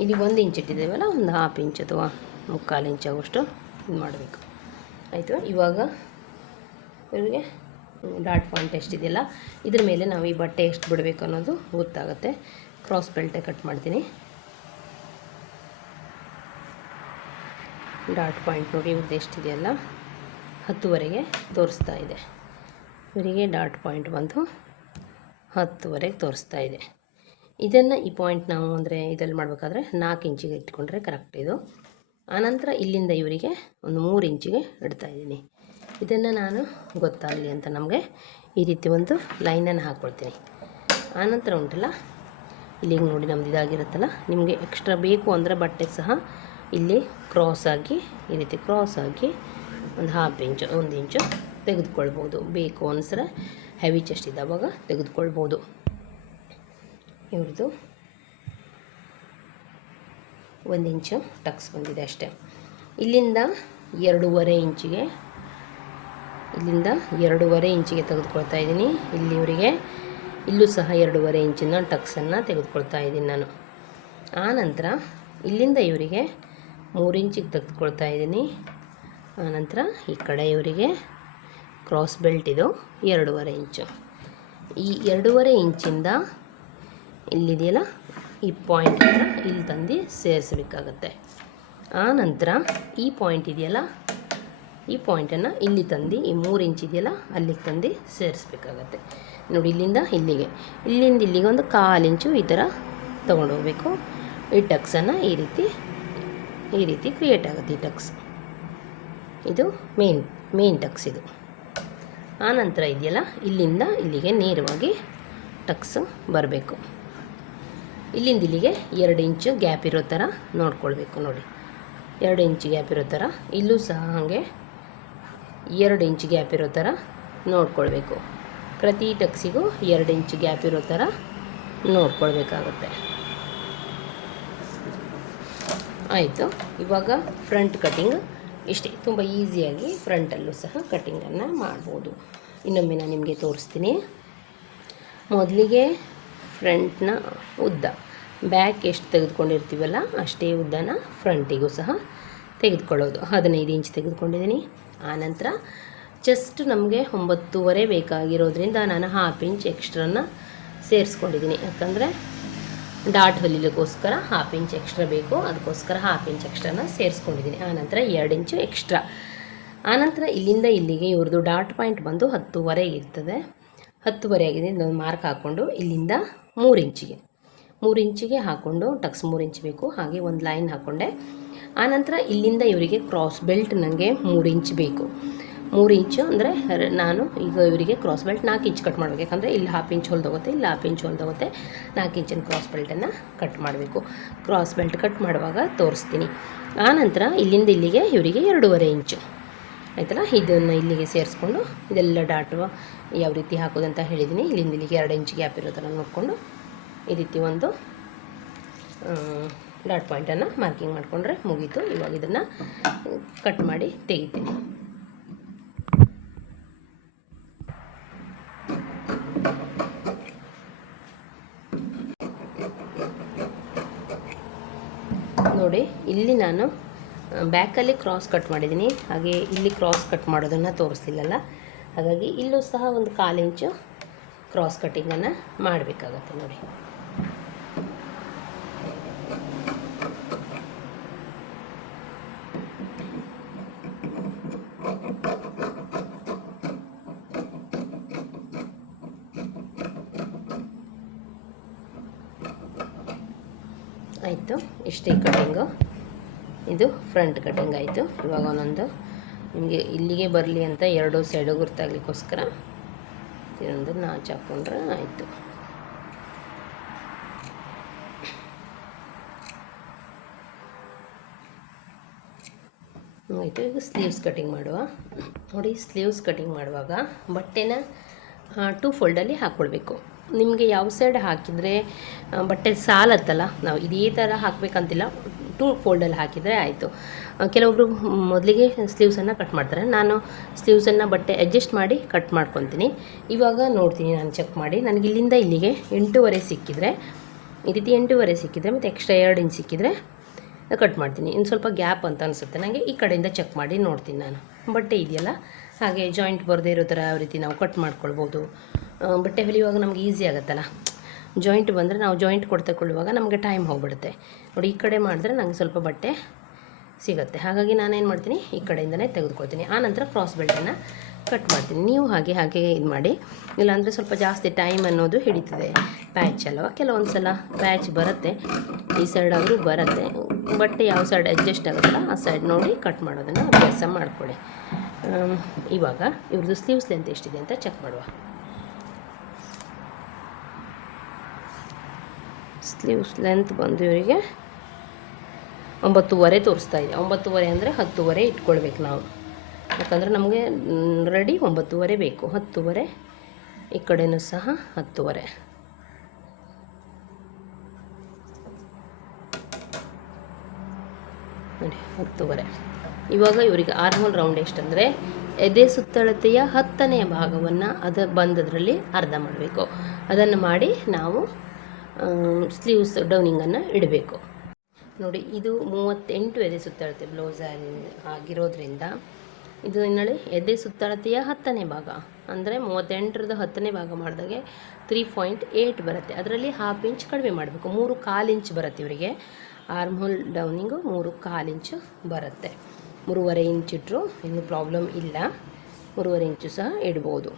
ಇಲ್ಲಿ 1 ಇಂಚ್ ಇಟ್ಟಿದ್ದೇವಲ್ಲ, ಒಂದು 1/2 ಇಂಚ್ ಅಥವಾ 1/4 ಇಂಚ್ ಆಗುವಷ್ಟು ಇದು ಮಾಡಬೇಕು, ಆಯಿತು. ಇವಾಗ ಇವರಿಗೆ ಡಾಟ್ ಪಾಯಿಂಟ್ ಎಷ್ಟಿದೆಯಲ್ಲ, ಇದ್ರ ಮೇಲೆ ನಾವು ಈ ಬಟ್ಟೆ ಎಷ್ಟು ಬಿಡಬೇಕು ಅನ್ನೋದು ಗೊತ್ತಾಗುತ್ತೆ. ಕ್ರಾಸ್ ಬೆಲ್ಟೇ ಕಟ್ ಮಾಡ್ತೀನಿ. ಡಾಟ್ ಪಾಯಿಂಟ್ ನೋಡಿ, ಇವ್ರದ್ದು ಎಷ್ಟಿದೆಯಲ್ಲ 10ವರೆಗೆ ತೋರಿಸ್ತಾ ಇದೆ. ಇವರಿಗೆ ಡಾಟ್ ಪಾಯಿಂಟ್ ಬಂದು 10ವರೆಗೆ ತೋರಿಸ್ತಾ ಇದೆ. ಇದನ್ನು ಈ ಪಾಯಿಂಟ್ ನಾವು ಅಂದರೆ ಇದರಲ್ಲಿ ಮಾಡಬೇಕಾದ್ರೆ 4 ಇಂಚಿಗೆ ಇಟ್ಕೊಂಡ್ರೆ ಕರೆಕ್ಟ್ ಇದು. ಆನಂತರ ಇಲ್ಲಿಂದ ಇವರಿಗೆ ಒಂದು 3 ಇಂಚಿಗೆ ಇಡ್ತಾಯಿದ್ದೀನಿ. ಇದನ್ನು ನಾನು ಗೊತ್ತಾಗಲಿ ಅಂತ ನಮಗೆ ಈ ರೀತಿ ಒಂದು ಲೈನನ್ನು ಹಾಕ್ಕೊಳ್ತೀನಿ. ಆನಂತರ ಉಂಟಲ್ಲ, ಇಲ್ಲಿಗೆ ನೋಡಿ ನಮ್ದು ಇದಾಗಿರುತ್ತಲ್ಲ, ನಿಮಗೆ ಎಕ್ಸ್ಟ್ರಾ ಬೇಕು ಅಂದರೆ ಬಟ್ಟೆ ಸಹ ಇಲ್ಲಿ ಕ್ರಾಸಾಗಿ ಈ ರೀತಿ ಕ್ರಾಸಾಗಿ ಒಂದು ಹಾಫ್ ಇಂಚು 1 ಇಂಚು ತೆಗೆದುಕೊಳ್ಬೋದು. ಬೇಕು ಅನಿಸ್ರೆ ಹೆವಿ ಚೆಸ್ಟ್ ಇದ್ದಾವಾಗ ತೆಗೆದುಕೊಳ್ಬೋದು. ಇವ್ರದ್ದು 1 ಇಂಚು ಟಕ್ಸ್ ಬಂದಿದೆ ಅಷ್ಟೇ. ಇಲ್ಲಿಂದ 2.5 ಇಂಚಿಗೆ ತೆಗೆದುಕೊಳ್ತಾ ಇದ್ದೀನಿ. ಇಲ್ಲಿವರೆಗೆ ಇಲ್ಲೂ ಸಹ 2.5 ಇಂಚಿನ ಟಕ್ಸನ್ನು ತೆಗೆದುಕೊಳ್ತಾ ಇದ್ದೀನಿ ನಾನು. ಆನಂತರ ಇಲ್ಲಿಂದ ಇವರಿಗೆ 3 ಇಂಚಿಗೆ ತೆಗೆದುಕೊಳ್ತಾ ಇದ್ದೀನಿ. ಆನಂತರ ಈ ಕಡೆ ಇವರಿಗೆ ಕ್ರಾಸ್ ಬೆಲ್ಟ್ ಇದು 2.5 ಇಂಚು. ಈ 2.5 ಇಂಚಿಂದ ಇಲ್ಲಿದೆಯಲ್ಲ ಈ ಪಾಯಿಂಟ್ ಹತ್ರ ಇಲ್ಲಿ ತಂದು ಸೇರಿಸಬೇಕಾಗತ್ತೆ. ಆನಂತರ ಈ ಪಾಯಿಂಟ್ ಇದೆಯಲ್ಲ ಈ ಪಾಯಿಂಟನ್ನು ಇಲ್ಲಿ ತಂದು ಈ 3 ಇಂಚ್ ಇದೆಯಲ್ಲ ಅಲ್ಲಿಗೆ ತಂದು ಸೇರಿಸ್ಬೇಕಾಗತ್ತೆ. ನೋಡಿ, ಇಲ್ಲಿಂದ ಇಲ್ಲಿಗೆ ಒಂದು 1/4 ಇಂಚು ಈ ಥರ ತೊಗೊಂಡು ಹೋಗಬೇಕು. ಈ ಟಕ್ಸನ್ನು ಈ ರೀತಿ ಕ್ರಿಯೇಟ್ ಆಗುತ್ತೆ. ಈ ಟಕ್ಸ್ ಇದು ಮೇನ್ ಟಕ್ಸ್ ಇದು. ಆನಂತರ ಇದೆಯಲ್ಲ ಇಲ್ಲಿಂದ ಇಲ್ಲಿಗೆ ನೇರವಾಗಿ ಟಕ್ಸ್ ಬರಬೇಕು. ಇಲ್ಲಿಂದ ಇಲ್ಲಿಗೆ 2 ಇಂಚು ಗ್ಯಾಪ್ ಇರೋ ಥರ ನೋಡ್ಕೊಳ್ಬೇಕು. ನೋಡಿ, 2 ಇಂಚು ಗ್ಯಾಪ್ ಇರೋ ಥರ ಇಲ್ಲೂ ಸಹ ಹಾಗೆ 2 ಇಂಚು ಗ್ಯಾಪ್ ಇರೋ ಥರ ನೋಡ್ಕೊಳ್ಬೇಕು. ಪ್ರತಿ ಟಕ್ಸಿಗೂ 2 ಇಂಚು ಗ್ಯಾಪ್ ಇರೋ ಥರ ನೋಡ್ಕೊಳ್ಬೇಕಾಗುತ್ತೆ. ಆಯಿತು. ಇವಾಗ ಫ್ರಂಟ್ ಕಟಿಂಗ್ ಇಷ್ಟೇ, ತುಂಬ ಈಸಿಯಾಗಿ ಫ್ರಂಟಲ್ಲೂ ಸಹ ಕಟಿಂಗನ್ನು ಮಾಡ್ಬೋದು. ಇನ್ನೊಮ್ಮೆ ನಾನು ನಿಮಗೆ ತೋರಿಸ್ತೀನಿ. ಮೊದಲಿಗೆ ಫ್ರಂಟ್ನ ಉದ್ದ ಬ್ಯಾಕ್ ಎಷ್ಟು ತೆಗೆದುಕೊಂಡಿರ್ತೀವಲ್ಲ ಅಷ್ಟೇ ಉದ್ದನ ಫ್ರಂಟಿಗೂ ಸಹ ತೆಗೆದುಕೊಳ್ಳೋದು. 15 ಇಂಚ್ ತೆಗೆದುಕೊಂಡಿದ್ದೀನಿ. ಆನಂತರ ಜಸ್ಟ್ ನಮಗೆ 9.5 ಬೇಕಾಗಿರೋದ್ರಿಂದ ನಾನು ಹಾಫ್ ಇಂಚ್ ಎಕ್ಸ್ಟ್ರನ್ನ ಸೇರಿಸ್ಕೊಂಡಿದ್ದೀನಿ. ಯಾಕಂದರೆ ಡಾಟ್ ಹೊಲಿಲಿಕ್ಕೋಸ್ಕರ ಹಾಫ್ ಇಂಚ್ ಎಕ್ಸ್ಟ್ರಾ ಬೇಕು, ಅದಕ್ಕೋಸ್ಕರ ಹಾಫ್ ಇಂಚ್ ಎಕ್ಸ್ಟ್ರಾನ ಸೇರಿಸ್ಕೊಂಡಿದ್ದೀನಿ. ಆನಂತರ 2 ಇಂಚು ಎಕ್ಸ್ಟ್ರಾ. ಆನಂತರ ಇಲ್ಲಿಂದ ಇಲ್ಲಿಗೆ ಇವ್ರದ್ದು ಡಾಟ್ ಪಾಯಿಂಟ್ ಬಂದು 10.5 ಇರ್ತದೆ. 10.5 ಆಗಿದೆ. ಇದೊಂದು ಮಾರ್ಕ್ ಹಾಕ್ಕೊಂಡು ಇಲ್ಲಿಂದ 3 ಇಂಚಿಗೆ ಹಾಕ್ಕೊಂಡು ಟಕ್ಸ್ 3 ಇಂಚ್ ಬೇಕು. ಹಾಗೆ ಒಂದು ಲೈನ್ ಹಾಕ್ಕೊಂಡೆ. ಆನಂತರ ಇಲ್ಲಿಂದ ಇವರಿಗೆ ಕ್ರಾಸ್ ಬೆಲ್ಟ್ ನನಗೆ 3 ಇಂಚ್ ಬೇಕು. 3 ಇಂಚು ಅಂದರೆ ನಾನು ಈಗ ಇವರಿಗೆ ಕ್ರಾಸ್ ಬೆಲ್ಟ್ 4 ಇಂಚ್ ಕಟ್ ಮಾಡಬೇಕು. ಯಾಕಂದರೆ ಇಲ್ಲಿ ಹಾಫ್ ಇಂಚ್ ಹೊಲ್ದೋಗುತ್ತೆ, ಇಲ್ಲಿ ಹಾಫ್ ಇಂಚ್ ಹೊಲ್ದೋಗುತ್ತೆ. 4 ಇಂಚಿನ ಕ್ರಾಸ್ ಬೆಲ್ಟನ್ನು ಕಟ್ ಮಾಡಬೇಕು. ಕ್ರಾಸ್ ಬೆಲ್ಟ್ ಕಟ್ ಮಾಡುವಾಗ ತೋರಿಸ್ತೀನಿ. ಆನಂತರ ಇಲ್ಲಿಂದ ಇಲ್ಲಿಗೆ ಇವರಿಗೆ 2.5 ಇಂಚು ಆಯ್ತಲ್ಲ. ಇದನ್ನು ಇಲ್ಲಿಗೆ ಸೇರಿಸ್ಕೊಂಡು ಇದೆಲ್ಲ ಡಾಟು ಯಾವ ರೀತಿ ಹಾಕೋದಂತ ಹೇಳಿದ್ದೀನಿ. ಇಲ್ಲಿಂದ ಇಲ್ಲಿಗೆ 2 ಇಂಚ್ ಗ್ಯಾಪ್ ಇರೋ ಥರ ನೋಡಿಕೊಂಡು ಈ ರೀತಿ ಒಂದು ಡಾಟ್ ಪಾಯಿಂಟನ್ನು ಮಾರ್ಕಿಂಗ್ ಮಾಡಿಕೊಂಡ್ರೆ ಮುಗೀತು. ಇವಾಗ ಇದನ್ನು ಕಟ್ ಮಾಡಿ ತೆಗಿತೀನಿ. ನೋಡಿ, ಇಲ್ಲಿ ನಾನು ಬ್ಯಾಕಲ್ಲಿ ಕ್ರಾಸ್ ಕಟ್ ಮಾಡಿದ್ದೀನಿ. ಹಾಗೆ ಇಲ್ಲಿ ಕ್ರಾಸ್ ಕಟ್ ಮಾಡೋದನ್ನು ತೋರಿಸ್ತಿಲ್ಲಲ್ಲ, ಹಾಗಾಗಿ ಇಲ್ಲೂ ಸಹ ಒಂದು 1/4 ಇಂಚು ಕ್ರಾಸ್ ಕಟ್ಟಿಂಗನ್ನು ಮಾಡಬೇಕಾಗತ್ತೆ. ನೋಡಿ, ಆಯಿತು. ಇಷ್ಟೇ ಕಟಿಂಗು. ಇದು ಫ್ರಂಟ್ ಕಟಿಂಗ್ ಆಯಿತು. ಇವಾಗ ಒಂದೊಂದು ನಿಮಗೆ ಇಲ್ಲಿಗೆ ಬರಲಿ ಅಂತ 2 ಸೈಡು ಗುರ್ತಾಗಲಿಕ್ಕೋಸ್ಕರ ಇದೊಂದು ನಾಚು ಹಾಕ್ಕೊಂಡ್ರೆ ಆಯಿತು. ಆಯಿತು. ಈಗ ಸ್ಲೀವ್ಸ್ ಕಟಿಂಗ್ ಮಾಡುವ. ನೋಡಿ, ಸ್ಲೀವ್ಸ್ ಕಟಿಂಗ್ ಮಾಡುವಾಗ ಬಟ್ಟೆನ 2 ಫೋಲ್ಡಲ್ಲಿ ಹಾಕ್ಕೊಳ್ಬೇಕು. ನಿಮಗೆ ಯಾವ ಸೈಡ್ ಹಾಕಿದರೆ ಬಟ್ಟೆ ಸಾಲತ್ತಲ್ಲ, ನಾವು ಇದೇ ಥರ ಹಾಕಬೇಕಂತಿಲ್ಲ, 2 ಫೋಲ್ಡಲ್ಲಿ ಹಾಕಿದರೆ ಆಯಿತು. ಕೆಲವೊಬ್ಬರು ಮೊದಲಿಗೆ ಸ್ಲೀವ್ಸನ್ನು ಕಟ್ ಮಾಡ್ತಾರೆ. ನಾನು ಸ್ಲೀವ್ಸನ್ನು ಬಟ್ಟೆ ಅಡ್ಜಸ್ಟ್ ಮಾಡಿ ಕಟ್ ಮಾಡ್ಕೊತೀನಿ. ಇವಾಗ ನೋಡ್ತೀನಿ, ನಾನು ಚೆಕ್ ಮಾಡಿ ನನಗೆ ಇಲ್ಲಿಂದ ಇಲ್ಲಿಗೆ 8.5 ಸಿಕ್ಕಿದರೆ ಈ ರೀತಿ 8.5 ಸಿಕ್ಕಿದರೆ ಮತ್ತು ಎಕ್ಸ್ಟ್ರಾ 2 ಇಂಚ್ ಸಿಕ್ಕಿದರೆ ಕಟ್ ಮಾಡ್ತೀನಿ. ಇನ್ನು ಸ್ವಲ್ಪ ಗ್ಯಾಪ್ ಅಂತ ಅನಿಸುತ್ತೆ ನನಗೆ, ಈ ಕಡೆಯಿಂದ ಚೆಕ್ ಮಾಡಿ ನೋಡ್ತೀನಿ ನಾನು. ಬಟ್ಟೆ ಇದೆಯಲ್ಲ, ಹಾಗೆ ಜಾಯಿಂಟ್ ಬರದೇ ಇರೋ ಥರ ಯಾವ ರೀತಿ ನಾವು ಕಟ್ ಮಾಡ್ಕೊಳ್ಬೋದು. ಬಟ್ಟೆ ಹೊಲಿಯುವಾಗ ನಮ್ಗೆ ಈಸಿ ಆಗುತ್ತಲ್ಲ, ಜಾಯಿಂಟ್ ಬಂದರೆ ನಾವು ಜಾಯಿಂಟ್ ಕೊಡ್ತಕೊಳ್ಳುವಾಗ ನಮಗೆ ಟೈಮ್ ಹೋಗ್ಬಿಡುತ್ತೆ. ನೋಡಿ, ಈ ಕಡೆ ಮಾಡಿದ್ರೆ ನನಗೆ ಸ್ವಲ್ಪ ಬಟ್ಟೆ ಸಿಗುತ್ತೆ. ಹಾಗಾಗಿ ನಾನೇನು ಮಾಡ್ತೀನಿ, ಈ ಕಡೆಯಿಂದನೇ ತೆಗೆದುಕೊಳ್ತೀನಿ. ಆನಂತರ ಕ್ರಾಸ್ ಬೆಲ್ಟನ್ನು ಕಟ್ ಮಾಡ್ತೀನಿ. ನೀವು ಹಾಗೆ ಇದು ಮಾಡಿ, ಇಲ್ಲಾಂದರೆ ಸ್ವಲ್ಪ ಜಾಸ್ತಿ ಟೈಮ್ ಅನ್ನೋದು ಹಿಡಿತದೆ. ಪ್ಯಾಚ್ ಅಲ್ವ, ಕೆಲವೊಂದು ಸಲ ಪ್ಯಾಚ್ ಬರುತ್ತೆ, ಈ ಸೈಡ್ ಆದರೂ ಬರುತ್ತೆ. ಬಟ್ಟೆ ಯಾವ ಸೈಡ್ ಅಡ್ಜಸ್ಟ್ ಆಗುತ್ತಲ್ಲ ಆ ಸೈಡ್ ನೋಡಿ ಕಟ್ ಮಾಡೋದನ್ನು ಅಭ್ಯಾಸ ಮಾಡಿಕೊಳ್ಳಿ. ಇವಾಗ ಇವ್ರದ್ದು ಸ್ಲೀವ್ಸ್ ಲೆಂತ್ ಎಷ್ಟಿದೆ ಅಂತ ಚೆಕ್ ಮಾಡುವ. ಸ್ಲೀವ್ಸ್ ಲೆಂತ್ ಬಂದು ಇವರಿಗೆ 9:15 ತೋರಿಸ್ತಾ ಇದೆ. 9:15 ಅಂದರೆ 10:30 ಇಟ್ಕೊಳ್ಬೇಕು ನಾವು, ಯಾಕಂದರೆ ನಮಗೆ ರೆಡಿ 9:30 ಬೇಕು. 10:30 ಈ ಕಡೆಯೂ ಸಹ 10:30. ನೋಡಿ 10:30. ಇವಾಗ ಇವರಿಗೆ ಆರ್ಮೋಲ್ ರೌಂಡ್ ಎಷ್ಟಂದರೆ ಎದೆ ಸುತ್ತಳತೆಯ 10ನೇ ಭಾಗವನ್ನು ಬಂದದ್ರಲ್ಲಿ ಅರ್ಧ ಮಾಡಬೇಕು. ಅದನ್ನು ಮಾಡಿ ನಾವು ಸ್ಲೀವ್ಸ್ ಡೌನಿಂಗನ್ನು ಇಡಬೇಕು. ನೋಡಿ ಇದು 38 ಎದೆ ಸುತ್ತಳತೆ ಬ್ಲೌಸ್ ಆಗಿರೋದ್ರಿಂದ ಇದು ಇನ್ನೊಳ್ಳೆ ಎದೆ ಸುತ್ತಳತೆಯ 10ನೇ ಭಾಗ ಅಂದರೆ 38ರದ 10ನೇ ಭಾಗ ಮಾಡಿದಾಗೆ 3.8 ಬರುತ್ತೆ. ಅದರಲ್ಲಿ 1/2 ಇಂಚ್ ಕಡಿಮೆ ಮಾಡಬೇಕು. 3/4 ಇಂಚ್ ಬರುತ್ತೆ ಇವರಿಗೆ. ಆರ್ಮ್ಹೋಲ್ ಡೌನಿಂಗು 3/4 ಇಂಚು ಬರುತ್ತೆ. 3.5 ಇಂಚ್ ಇಟ್ಟರು ಇನ್ನೂ ಪ್ರಾಬ್ಲಮ್ ಇಲ್ಲ. 3.5 ಇಂಚು ಸಹ ಇಡ್ಬೋದು.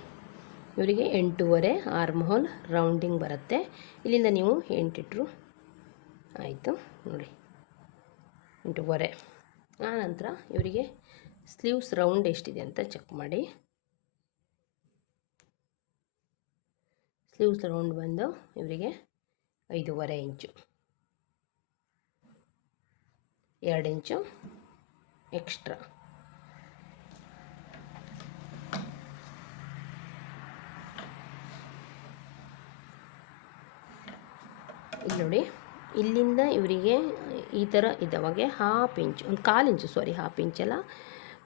ಇವರಿಗೆ 8.5 ಆರ್ಮ್ಹೋಲ್ ರೌಂಡಿಂಗ್ ಬರುತ್ತೆ. ಇಲ್ಲಿಂದ ನೀವು 8 ಇಟ್ಟರು ಆಯಿತು. ನೋಡಿ 8.5. ಆನಂತರ ಇವರಿಗೆ ಸ್ಲೀವ್ಸ್ ರೌಂಡ್ ಎಷ್ಟಿದೆ ಅಂತ ಚೆಕ್ ಮಾಡಿ. ಸ್ಲೀವ್ಸ್ ರೌಂಡ್ ಬಂದು ಇವರಿಗೆ 5.5 ಇಂಚು, 2 ಇಂಚು ಎಕ್ಸ್ಟ್ರಾ. ಇಲ್ಲಿ ನೋಡಿ, ಇಲ್ಲಿಂದ ಇವರಿಗೆ ಈ ಥರ ಇದ್ದವಾಗೆ 1/2 ಇಂಚು, ಒಂದು 1/4 ಇಂಚು, ಸಾರಿ 1/2 ಇಂಚಲ್ಲ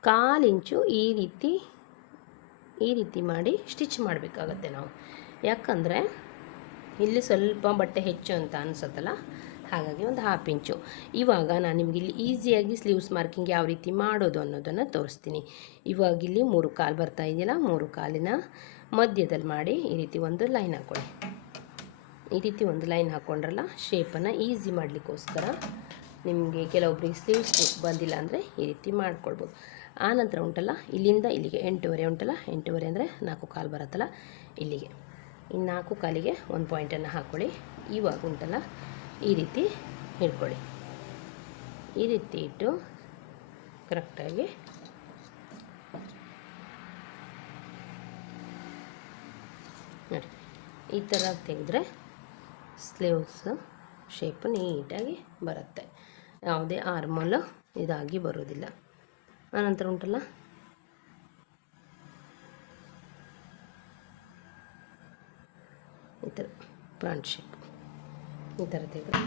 1/4 ಇಂಚು ಈ ರೀತಿ ಮಾಡಿ ಸ್ಟಿಚ್ ಮಾಡಬೇಕಾಗತ್ತೆ ನಾವು. ಯಾಕಂದರೆ ಇಲ್ಲಿ ಸ್ವಲ್ಪ ಬಟ್ಟೆ ಹೆಚ್ಚು ಅಂತ ಅನಿಸುತ್ತಲ್ಲ, ಹಾಗಾಗಿ ಒಂದು 1/2 ಇಂಚು. ಇವಾಗ ನಾನು ನಿಮಗೆ ಇಲ್ಲಿ ಈಸಿಯಾಗಿ ಸ್ಲೀವ್ಸ್ ಮಾರ್ಕಿಂಗ್ ಯಾವ ರೀತಿ ಮಾಡೋದು ಅನ್ನೋದನ್ನು ತೋರಿಸ್ತೀನಿ. ಇವಾಗ ಇಲ್ಲಿ 3/4 ಬರ್ತಾ ಇದೆಯಲ್ಲ, 3/4ನ ಮಧ್ಯದಲ್ಲಿ ಮಾಡಿ ಈ ರೀತಿ ಒಂದು ಲೈನ್ ಹಾಕ್ಕೊಳ್ಳಿ. ಈ ರೀತಿ ಒಂದು ಲೈನ್ ಹಾಕ್ಕೊಂಡ್ರಲ್ಲ, ಶೇಪನ್ನು ಈಸಿ ಮಾಡಲಿಕ್ಕೋಸ್ಕರ ನಿಮಗೆ ಕೆಲವೊಬ್ಬರಿಗೆ ಸ್ಲೀವ್ಸ್ ಬಂದಿಲ್ಲ ಅಂದರೆ ಈ ರೀತಿ ಮಾಡ್ಕೊಳ್ಬೋದು. ಆನಂತರ ಉಂಟಲ್ಲ, ಇಲ್ಲಿಂದ ಇಲ್ಲಿಗೆ 8.5 ಉಂಟಲ್ಲ, 8.5 ಅಂದರೆ 4/4 ಬರುತ್ತಲ್ಲ, ಇಲ್ಲಿಗೆ ಈ 4/4ಗೆ ಒಂದು ಪಾಯಿಂಟನ್ನು ಹಾಕ್ಕೊಳ್ಳಿ. ಇವಾಗ ಉಂಟಲ್ಲ ಈ ರೀತಿ ಹಿಡ್ಕೊಳ್ಳಿ. ಈ ರೀತಿ ಇಟ್ಟು ಕರೆಕ್ಟಾಗಿ ನೋಡಿ ಈ ಥರ ತೆಗೆದ್ರೆ ಸ್ಲೀವ್ಸ್ ಶೇಪ್ ನೀಟಾಗಿ ಬರುತ್ತೆ. ಯಾವುದೇ ಆರ್ಮಲ್ ಇದಾಗಿ ಬರೋದಿಲ್ಲ. ಆನಂತರ ಉಂಟಲ್ಲ ಈ ಥರ ಫ್ರಂಟ್ ಶೇಪ್ ಈ ಥರ ತೆಗೆದು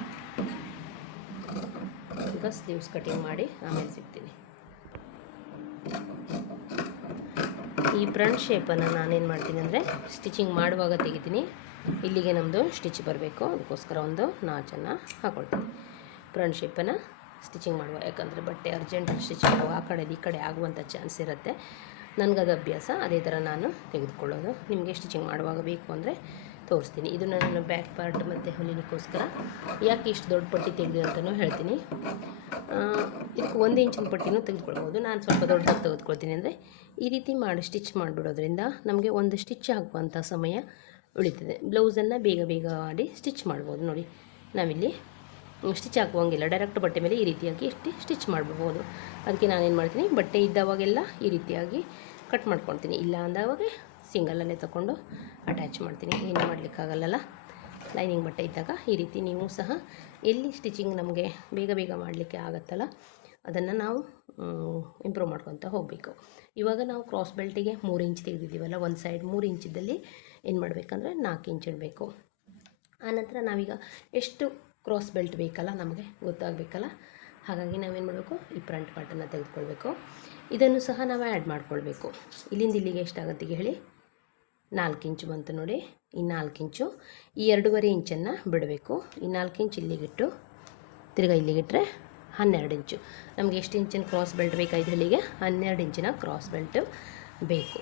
ಈಗ ಸ್ಲೀವ್ಸ್ ಕಟಿಂಗ್ ಮಾಡಿ ಆಮೇಲೆ ಸಿಗ್ತೀನಿ. ಈ ಫ್ರಂಟ್ ಶೇಪನ್ನು ನಾನೇನು ಮಾಡ್ತೀನಿ ಅಂದರೆ ಸ್ಟಿಚಿಂಗ್ ಮಾಡುವಾಗ ತೆಗಿತೀನಿ. ಇಲ್ಲಿಗೆ ನಮ್ಮದು ಸ್ಟಿಚ್ ಬರಬೇಕು, ಅದಕ್ಕೋಸ್ಕರ ಒಂದು ನಾಚನ್ನು ಹಾಕ್ಕೊಳ್ತೀನಿ ಫ್ರಂಟ್ ಶೇಪನ್ನು ಸ್ಟಿಚಿಂಗ್ ಮಾಡುವ. ಯಾಕಂದರೆ ಬಟ್ಟೆ ಅರ್ಜೆಂಟ್ ಸ್ಟಿಚ್ ಮಾಡುವ ಆ ಕಡೆ ಈ ಕಡೆ ಆಗುವಂಥ ಚಾನ್ಸ್ ಇರುತ್ತೆ. ನನಗದು ಅಭ್ಯಾಸ, ಅದೇ ಥರ ನಾನು ತೆಗೆದುಕೊಳ್ಳೋದು. ನಿಮಗೆ ಸ್ಟಿಚಿಂಗ್ ಮಾಡುವಾಗ ಬೇಕು ಅಂದರೆ ತೋರಿಸ್ತೀನಿ. ಇದು ನಾನು ಬ್ಯಾಕ್ ಪಾರ್ಟ್ ಮತ್ತು ಹೊಲಿಲಿಕ್ಕೋಸ್ಕರ ಯಾಕೆ ಇಷ್ಟು ದೊಡ್ಡ ಪಟ್ಟಿ ತೆಗೆದು ಅಂತಲೂ ಹೇಳ್ತೀನಿ. ಇದಕ್ಕೆ 1 ಇಂಚಿನ ಪಟ್ಟಿನೂ ತೆಗೆದುಕೊಳ್ಬೋದು. ನಾನು ಸ್ವಲ್ಪ ದೊಡ್ಡದಾಗಿ ತೆಗೆದುಕೊಳ್ತೀನಿ. ಅಂದರೆ ಈ ರೀತಿ ಮಾಡಿ ಸ್ಟಿಚ್ ಮಾಡಿಬಿಡೋದ್ರಿಂದ ನಮಗೆ ಒಂದು ಸ್ಟಿಚ್ ಹಾಕುವಂಥ ಸಮಯ ಉಳಿತದೆ. ಬ್ಲೌಸನ್ನು ಬೇಗ ಮಾಡಿ ಸ್ಟಿಚ್ ಮಾಡ್ಬೋದು. ನೋಡಿ ನಾವಿಲ್ಲಿ ಸ್ಟಿಚ್ ಹಾಕುವಂಗಿಲ್ಲ, ಡೈರೆಕ್ಟ್ ಬಟ್ಟೆ ಮೇಲೆ ಈ ರೀತಿಯಾಗಿ ಸ್ಟಿಚ್ ಮಾಡಬಹುದು. ಅದಕ್ಕೆ ನಾನೇನು ಮಾಡ್ತೀನಿ, ಬಟ್ಟೆ ಇದ್ದವಾಗೆಲ್ಲ ಈ ರೀತಿಯಾಗಿ ಕಟ್ ಮಾಡ್ಕೊಳ್ತೀನಿ. ಇಲ್ಲ ಅಂದವಾಗ ಸಿಂಗಲಲ್ಲೇ ತಗೊಂಡು ಅಟ್ಯಾಚ್ ಮಾಡ್ತೀನಿ. ಏನು ಮಾಡಲಿಕ್ಕಾಗಲ್ಲ. ಲೈನಿಂಗ್ ಬಟ್ಟೆ ಇದ್ದಾಗ ಈ ರೀತಿ ನೀವು ಸಹ ಎಲ್ಲಿ ಸ್ಟಿಚಿಂಗ್ ನಮಗೆ ಬೇಗ ಮಾಡಲಿಕ್ಕೆ ಆಗುತ್ತಲ್ಲ ಅದನ್ನು ನಾವು ಇಂಪ್ರೂವ್ ಮಾಡ್ಕೊತ ಹೋಗಬೇಕು. ಇವಾಗ ನಾವು ಕ್ರಾಸ್ ಬೆಲ್ಟಿಗೆ 3 ಇಂಚ್ ತೆಗೆದಿದ್ದೀವಲ್ಲ, ಒಂದು ಸೈಡ್ 3 ಇಂಚಿದ್ದಲ್ಲಿ ಏನು ಮಾಡಬೇಕಂದ್ರೆ 4 ಇಂಚ್ ಇಡಬೇಕು. ಆನಂತರ ನಾವೀಗ ಎಷ್ಟು ಕ್ರಾಸ್ ಬೆಲ್ಟ್ ಬೇಕಲ್ಲ ನಮಗೆ ಗೊತ್ತಾಗಬೇಕಲ್ಲ, ಹಾಗಾಗಿ ನಾವೇನು ಮಾಡಬೇಕು, ಈ ಫ್ರಂಟ್ ಪಾರ್ಟನ್ನು ತೆಗೆದುಕೊಳ್ಬೇಕು. ಇದನ್ನು ಸಹ ನಾವು ಆ್ಯಡ್ ಮಾಡ್ಕೊಳ್ಬೇಕು. ಇಲ್ಲಿಂದ ಇಲ್ಲಿಗೆ ಎಷ್ಟಾಗುತ್ತೆ ಹೇಳಿ, 4 ಇಂಚು ಬಂತು ನೋಡಿ. ಈ 4 ಇಂಚು ಈ 2.5 ಇಂಚನ್ನು ಬಿಡಬೇಕು. ಈ 4 ಇಂಚ್ ಇಲ್ಲಿಗಿಟ್ಟು ತಿರ್ಗಾ ಇಲ್ಲಿಗಿಟ್ಟರೆ 12 ಇಂಚು. ನಮಗೆ ಎಷ್ಟು ಇಂಚಿನ ಕ್ರಾಸ್ ಬೆಲ್ಟ್ ಬೇಕಾಯ್ತು ಹೇಳಿಗೆ 12 ಇಂಚಿನ ಕ್ರಾಸ್ ಬೆಲ್ಟು ಬೇಕು.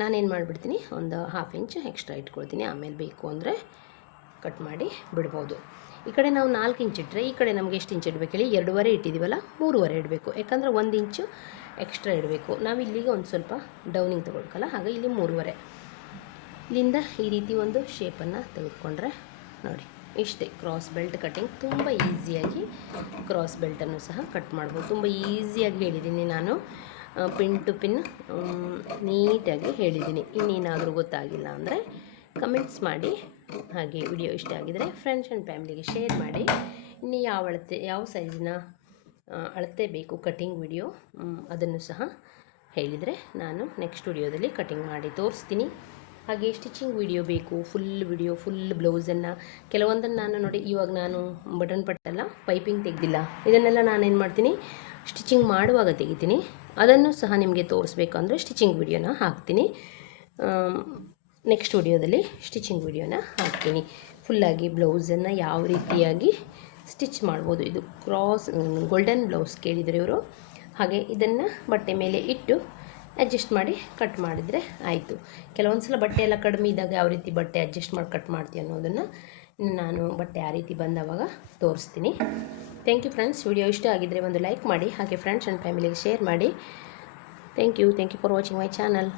ನಾನೇನು ಮಾಡಿಬಿಡ್ತೀನಿ, ಒಂದು 1/2 ಇಂಚ್ ಎಕ್ಸ್ಟ್ರಾ ಇಟ್ಕೊಳ್ತೀನಿ. ಆಮೇಲೆ ಬೇಕು ಅಂದರೆ ಕಟ್ ಮಾಡಿ ಬಿಡ್ಬೋದು. ಈ ಕಡೆ ನಾವು 4 ಇಂಚ್ ಇಟ್ಟರೆ ಈ ಕಡೆ ನಮಗೆ ಎಷ್ಟು ಇಂಚ್ ಇಡಬೇಕು ಹೇಳಿ, 2.5 ಇಟ್ಟಿದ್ದೀವಲ್ಲ 3.5 ಇಡಬೇಕು. ಯಾಕಂದರೆ 1 ಇಂಚು ಎಕ್ಸ್ಟ್ರಾ ಇಡಬೇಕು. ನಾವು ಇಲ್ಲಿಗೆ ಒಂದು ಸ್ವಲ್ಪ ಡೌನಿಂಗ್ ತೊಗೊಳ್ಕಲ್ಲ, ಹಾಗೆ ಇಲ್ಲಿ 3.5. ಇಲ್ಲಿಂದ ಈ ರೀತಿ ಒಂದು ಶೇಪನ್ನು ತೆಗೆದುಕೊಂಡ್ರೆ ನೋಡಿ ಇಷ್ಟೇ. ಕ್ರಾಸ್ ಬೆಲ್ಟ್ ಕಟ್ಟಿಂಗ್ ತುಂಬ ಈಸಿಯಾಗಿ ಕ್ರಾಸ್ ಬೆಲ್ಟನ್ನು ಸಹ ಕಟ್ ಮಾಡ್ಬೋದು. ತುಂಬ ಈಸಿಯಾಗಿ ಹೇಳಿದ್ದೀನಿ ನಾನು, ಪಿನ್ ಟು ಪಿನ್ ನೀಟಾಗಿ ಹೇಳಿದ್ದೀನಿ. ಇನ್ನೇನಾದರೂ ಗೊತ್ತಾಗಿಲ್ಲ ಅಂದರೆ ಕಮೆಂಟ್ಸ್ ಮಾಡಿ. ಹಾಗೆ ವಿಡಿಯೋ ಇಷ್ಟ ಆಗಿದರೆ ಫ್ರೆಂಡ್ಸ್ ಆ್ಯಂಡ್ ಫ್ಯಾಮಿಲಿಗೆ ಶೇರ್ ಮಾಡಿ. ಇನ್ನು ಯಾವ ಸೈಜಿನ ಅಳತೆ ಬೇಕು ಕಟಿಂಗ್ ವಿಡಿಯೋ ಅದನ್ನು ಸಹ ಹೇಳಿದರೆ ನಾನು ನೆಕ್ಸ್ಟ್ ವಿಡಿಯೋದಲ್ಲಿ ಕಟಿಂಗ್ ಮಾಡಿ ತೋರಿಸ್ತೀನಿ. ಹಾಗೆ ಸ್ಟಿಚಿಂಗ್ ವಿಡಿಯೋ ಬೇಕು, ಫುಲ್ ಬ್ಲೌಸನ್ನು ಕೆಲವೊಂದನ್ನು ನಾನು ನೋಡಿ, ಇವಾಗ ನಾನು ಬಟನ್ ಪಟ್ಟಲ್ಲ ಪೈಪಿಂಗ್ ತೆಗೆದಿಲ್ಲ, ಇದನ್ನೆಲ್ಲ ನಾನೇನು ಮಾಡ್ತೀನಿ ಸ್ಟಿಚಿಂಗ್ ಮಾಡುವಾಗ ತೆಗಿತೀನಿ. ಅದನ್ನು ಸಹ ನಿಮಗೆ ತೋರಿಸ್ಬೇಕು ಅಂದರೆ ಸ್ಟಿಚಿಂಗ್ ವಿಡಿಯೋನ ಹಾಕ್ತೀನಿ. ನೆಕ್ಸ್ಟ್ ವಿಡಿಯೋದಲ್ಲಿ ಸ್ಟಿಚಿಂಗ್ ವಿಡಿಯೋನ ಹಾಕ್ತೀನಿ. ಫುಲ್ಲಾಗಿ ಬ್ಲೌಸನ್ನು ಯಾವ ರೀತಿಯಾಗಿ ಸ್ಟಿಚ್ ಮಾಡ್ಬೋದು. ಇದು ಗೋಲ್ಡನ್ ಬ್ಲೌಸ್ ಕೇಳಿದರೆ ಇವರು. ಹಾಗೆ ಇದನ್ನು ಬಟ್ಟೆ ಮೇಲೆ ಇಟ್ಟು ಅಡ್ಜಸ್ಟ್ ಮಾಡಿ ಕಟ್ ಮಾಡಿದರೆ ಆಯಿತು. ಕೆಲವೊಂದು ಸಲ ಬಟ್ಟೆ ಎಲ್ಲ ಕಡಿಮೆ ಇದ್ದಾಗ ಯಾವ ರೀತಿ ಬಟ್ಟೆ ಅಡ್ಜಸ್ಟ್ ಮಾಡಿ ಕಟ್ ಮಾಡ್ತೀನಿ ಅನ್ನೋದನ್ನು ನಾನು ಬಟ್ಟೆ ಆ ರೀತಿ ಬಂದವಾಗ ತೋರಿಸ್ತೀನಿ. Thank you friends. ವಿಡಿಯೋ ಇಷ್ಟ ಆಗಿದ್ದರೆ ಒಂದು ಲೈಕ್ ಮಾಡಿ, ಹಾಗೆ ಫ್ರೆಂಡ್ಸ್ ಆ್ಯಂಡ್ ಫ್ಯಾಮಿಲಿಗೆ ಶೇರ್ ಮಾಡಿ. Thank you for watching my channel.